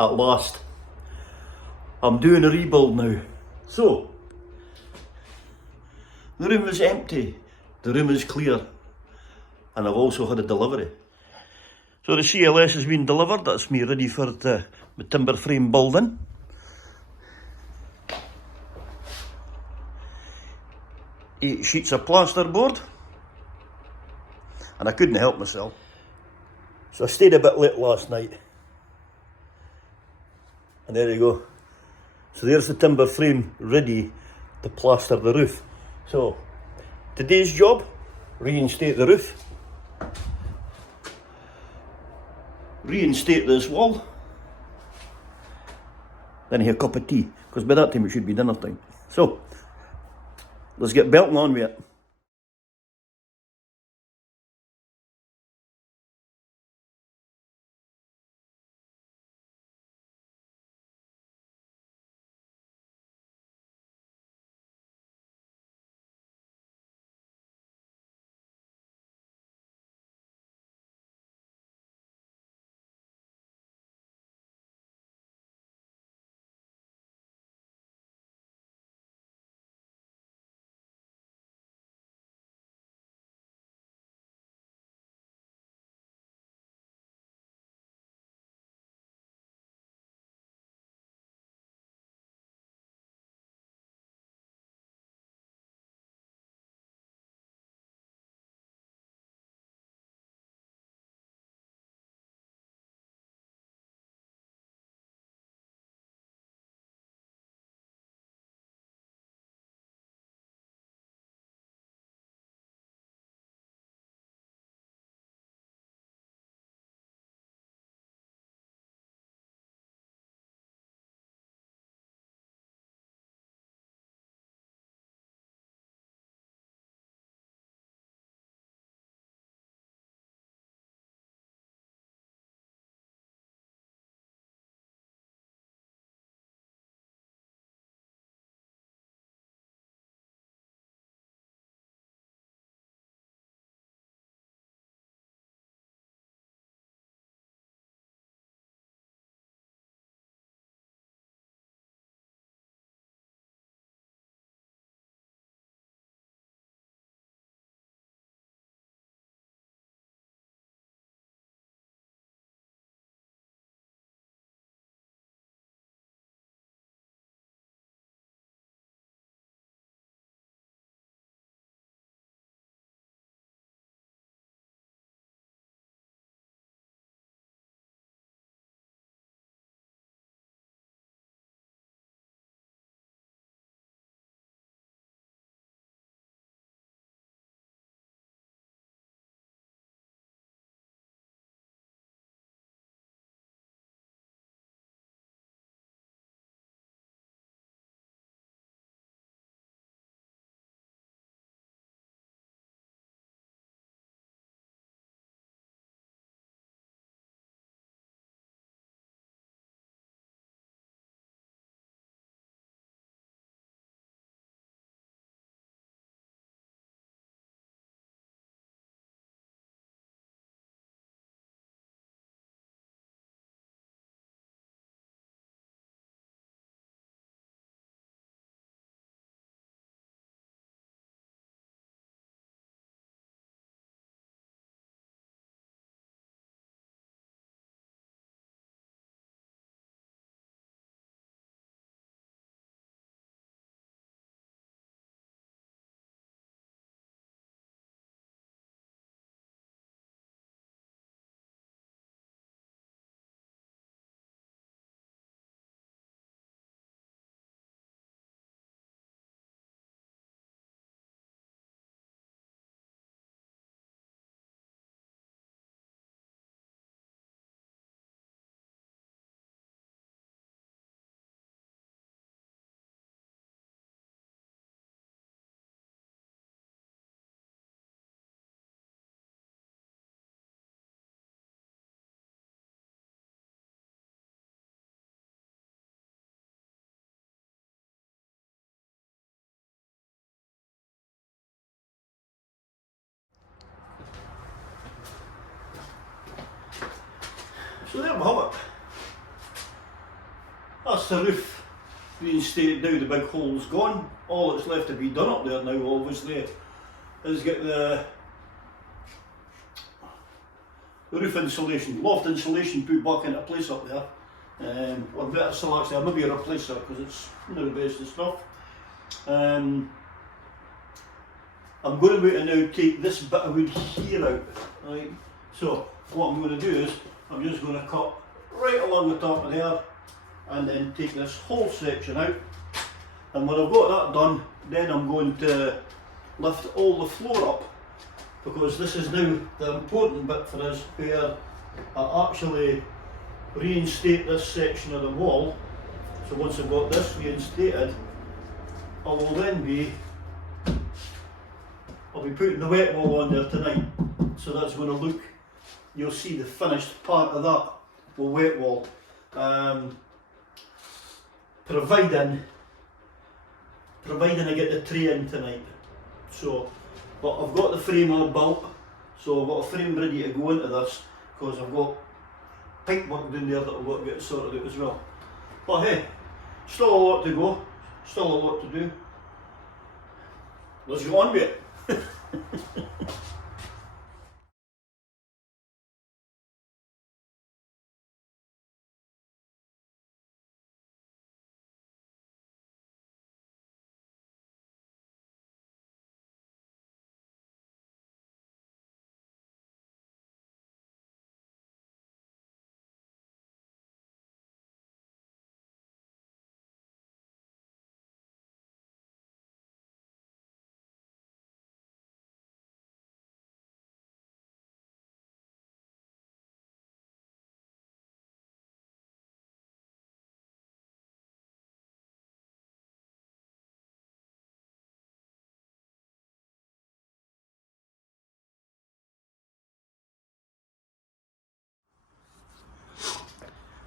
at last. I'm doing a rebuild now. So, the room is empty, the room is clear, and I've also had a delivery. So the CLS has been delivered, that's me ready for the timber frame building. 8 sheets of plasterboard, and I couldn't help myself. So I stayed a bit late last night. And there you go. So there's the timber frame ready to plaster the roof. So today's job, reinstate the roof, reinstate this wall, then have a cup of tea, because by that time it should be dinner time. So let's get belting on with it. So there we have it. That's the roof reinstated now, the big hole's gone. All that's left to be done up there now, obviously, is get the roof insulation, loft insulation put back into place up there. Or better still, actually, I'll maybe replace it because it's not the best of stuff. I'm going to now take this bit of wood here out, right? So what I'm going to do is I'm just going to cut right along the top of there and then take this whole section out. And when I've got that done, then I'm going to lift all the floor up, because this is now the important bit for us, where I actually reinstate this section of the wall. So once I've got this reinstated, I will then be I'll be putting the wet wall on there tonight, so that's going to look, you'll see the finished part of that with wet wall, providing I get the tray in tonight. So, but I've got the frame all built, so I've got a frame ready to go into this, because I've got pipe work down there that I've got to get sorted out as well. But hey, still a lot to go, still a lot to do. Let's go on with it.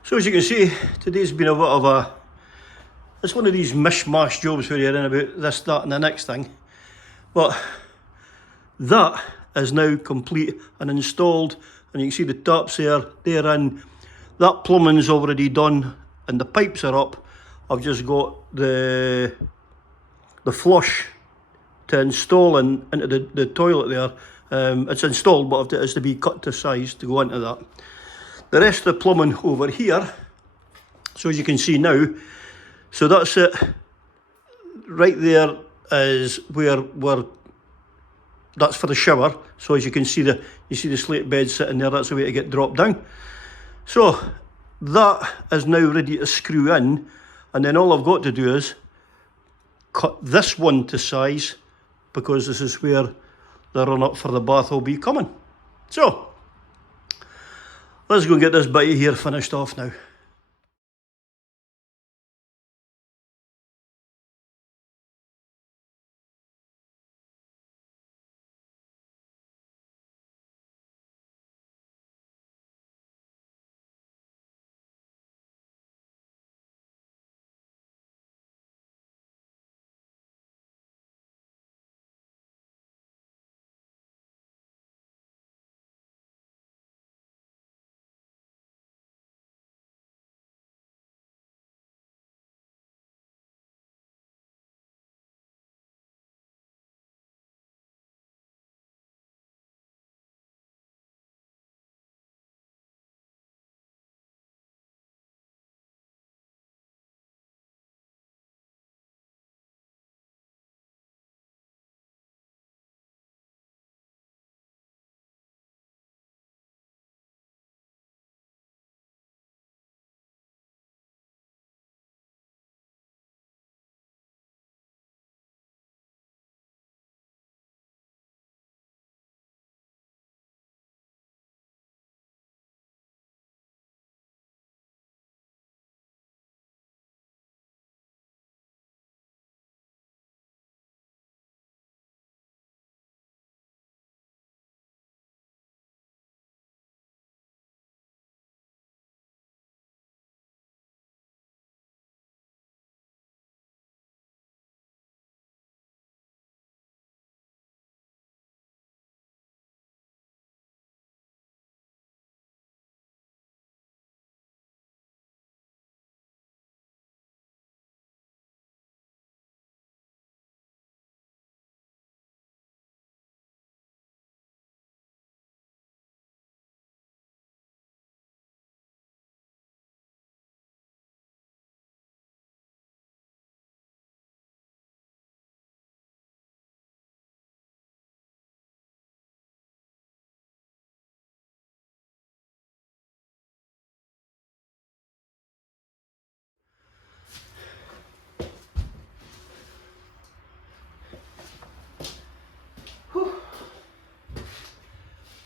So as you can see, today's been a bit of it's one of these mishmash jobs where you're in about this, that and the next thing. But that is now complete and installed, and you can see the taps there, they're in. That plumbing's already done and the pipes are up. I've just got the flush to install into the toilet there. It's installed, but it has to be cut to size to go into that. The rest of the plumbing over here, so as you can see now, so that's it. Right there is where that's for the shower. So as you can see, you see the slate bed sitting there, that's the way to get dropped down. So that is now ready to screw in, and then all I've got to do is cut this one to size, because this is where the run up for the bath will be coming. So let's go and get this bit here finished off now.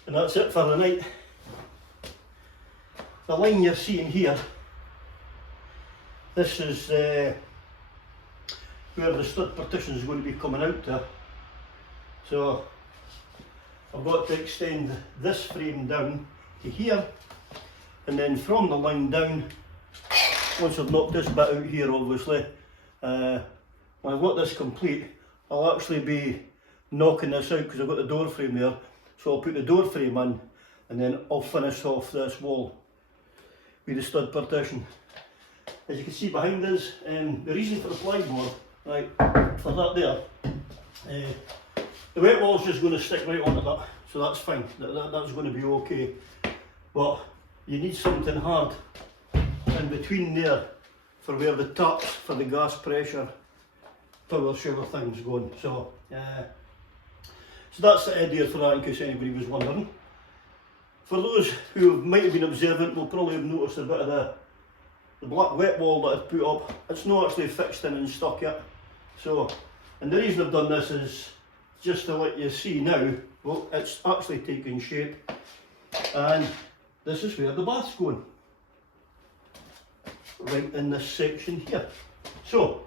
And that's it for the night. The line you're seeing here, this is where the stud partition is going to be coming out to. So I've got to extend this frame down to here, and then from the line down, once I've knocked this bit out here obviously, when I've got this complete, I'll actually be knocking this out because I've got the door frame there. So I'll put the door frame in, and then I'll finish off this wall with the stud partition. As you can see behind us, the reason for the plyboard, right, for that there, the wet wall's just going to stick right onto that, so that's fine, that's going to be okay. But you need something hard in between there for where the taps for the gas pressure power shower thing's going. So that's the idea for that, in case anybody was wondering. For those who might have been observant, will probably have noticed a bit of the black wet wall that I've put up. It's not actually fixed in and stuck yet. So, and the reason I've done this is just to let you see now, well, it's actually taking shape, and this is where the bath's going, right in this section here. So,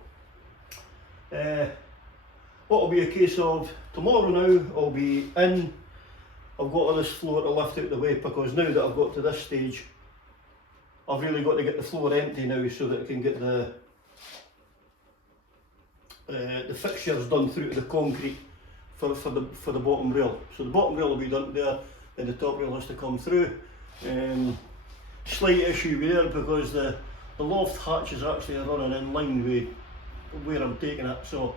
what will be a case of tomorrow now, I'll be in, I've got all this floor to lift out the way, because now that I've got to this stage, I've really got to get the floor empty now so that I can get the fixtures done through to the concrete for the bottom rail. So the bottom rail will be done there, and the top rail has to come through. Slight issue there because the loft hatch is actually running in line with where I'm taking it. So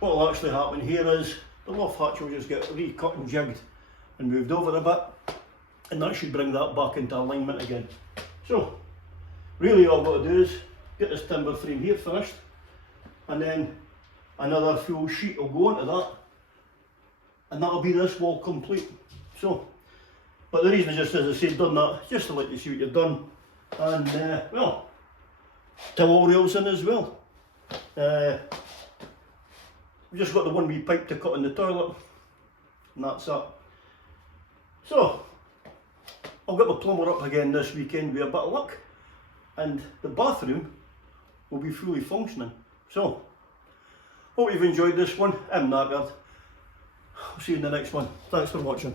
what will actually happen here is the loft hatch will just get recut and jigged and moved over a bit, and that should bring that back into alignment again. So really all I've got to do is get this timber frame here finished, and then another full sheet will go onto that, and that'll be this wall complete. So, but the reason is just, as I said, done that just to let you see what you've done. And well, towel rails in as well. We've just got the one wee pipe to cut in the toilet, and that's it. So I'll get my plumber up again this weekend with a bit of luck, and the bathroom will be fully functioning. So hope you've enjoyed this one. I'm knackered. I'll see you in the next one. Thanks for watching.